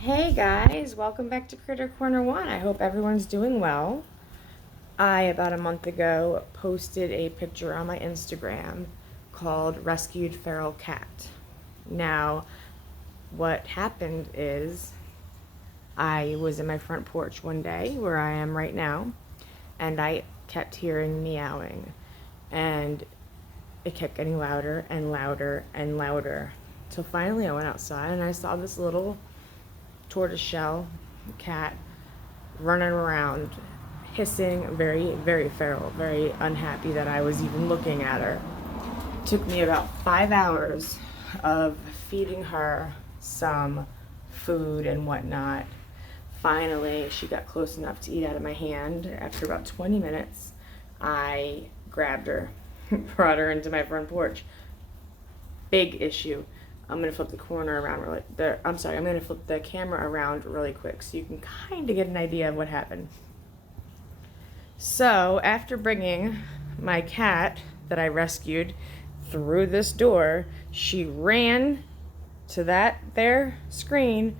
Hey guys, welcome back to Critter Corner 1. I hope everyone's doing well. About a month ago, posted a picture on my Instagram called Rescued Feral Cat. Now, what happened is I was in my front porch one day, where I am right now, and I kept hearing meowing. And it kept getting louder and louder and louder. So finally I went outside and I saw this little tortoiseshell cat running around, hissing, very, very feral, very unhappy that I was even looking at her. It took me about 5 hours of feeding her some food and whatnot. Finally, she got close enough to eat out of my hand. After about 20 minutes, I grabbed her, brought her into my front porch. Big issue. I'm gonna flip the corner around I'm gonna flip the camera around really quick so you can kind of get an idea of what happened. So after bringing my cat that I rescued through this door, she ran to that there screen,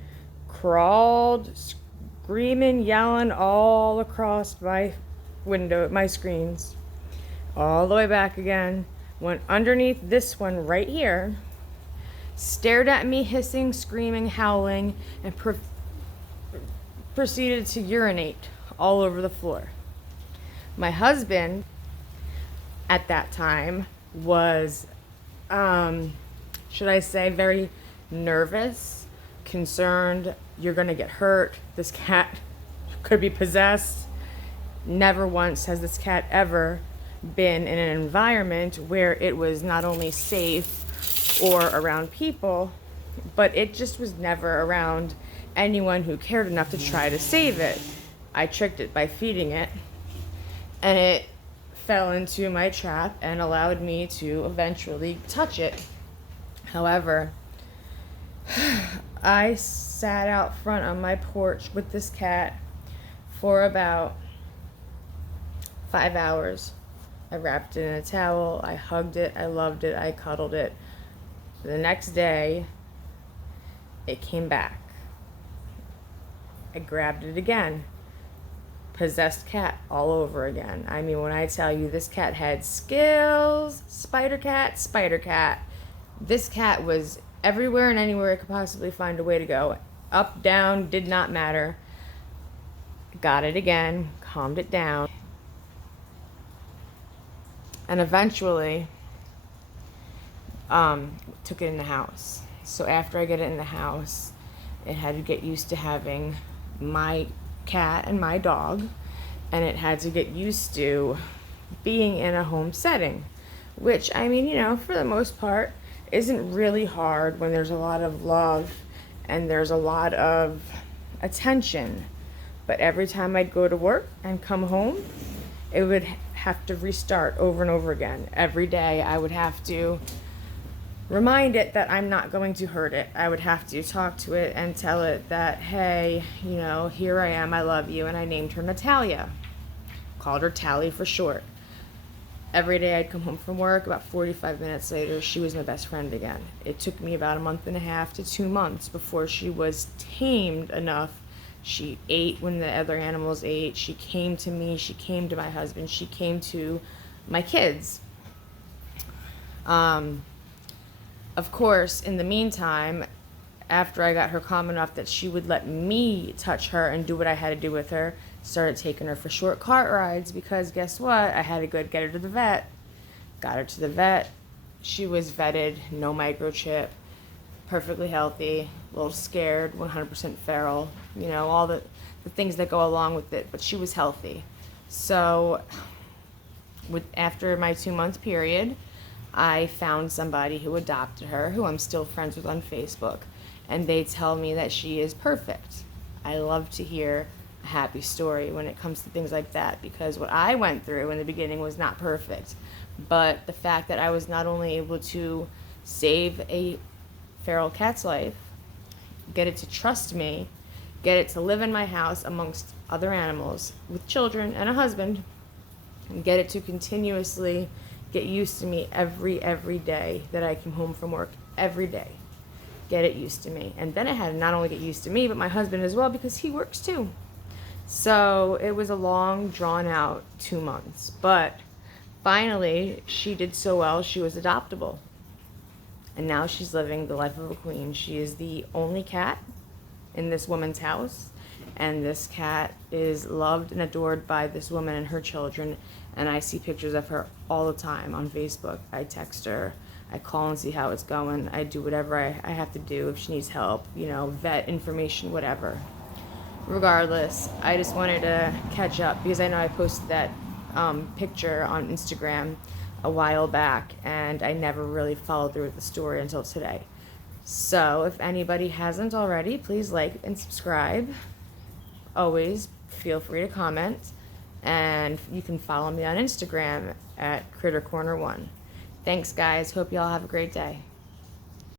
crawled, screaming, yelling all across my window, my screens, all the way back again, went underneath this one right here, stared at me, hissing, screaming, howling, and proceeded to urinate all over the floor. My husband at that time was, should I say, very nervous, concerned, you're going to get hurt, this cat could be possessed. Never once has this cat ever been in an environment where it was not only safe or around people, but it just was never around anyone who cared enough to try to save it. I tricked it by feeding it, and it fell into my trap and allowed me to eventually touch it. However, I sat out front on my porch with this cat for about 5 hours. I wrapped it in a towel, I hugged it, I loved it, I cuddled it. The next day, it came back. I grabbed it again. Possessed cat all over again. I mean, when I tell you this cat had skills, spider cat. This cat was everywhere and anywhere it could possibly find a way to go. Up, down, did not matter. Got it again, calmed it down. And eventually, took it in the house. So after I get it in the house, it had to get used to having my cat and my dog, and it had to get used to being in a home setting, which, I mean, for the most part, isn't really hard when there's a lot of love and there's a lot of attention. But every time I'd go to work and come home, it would have to restart over and over again. Every day I would have to remind it that I'm not going to hurt it. I would have to talk to it and tell it that, hey, here I am, I love you, and I named her Natalia. Called her Tally for short. Every day I'd come home from work, about 45 minutes later, she was my best friend again. It took me about a month and a half to 2 months before she was tamed enough. She ate when the other animals ate. She came to me, she came to my husband, she came to my kids. Of course, in the meantime, after I got her calm enough that she would let me touch her and do what I had to do with her, started taking her for short cart rides because guess what? I had to go get her to the vet. Got her to the vet. She was vetted, no microchip, perfectly healthy, a little scared, 100% feral, all the things that go along with it, but she was healthy. So after my 2-month period, I found somebody who adopted her, who I'm still friends with on Facebook, and they tell me that she is perfect. I love to hear a happy story when it comes to things like that, because what I went through in the beginning was not perfect. But the fact that I was not only able to save a feral cat's life, get it to trust me, get it to live in my house amongst other animals with children and a husband, and get it to continuously get used to me every day that I came home from work, every day. get it used to me. And then I had to not only get used to me, but my husband as well, because he works too. So it was a long, drawn out 2 months. But finally, she did so well, she was adoptable. And now she's living the life of a queen. She is the only cat in this woman's house. And this cat is loved and adored by this woman and her children. And I see pictures of her all the time on Facebook. I text her. I call and see how it's going. I do whatever I have to do if she needs help, vet information, whatever. Regardless, I just wanted to catch up because I know I posted that picture on Instagram a while back, and I never really followed through with the story until today. So if anybody hasn't already, please like and subscribe. Always feel free to comment, and you can follow me on Instagram at Critter Corner 1. Thanks, guys. Hope you all have a great day.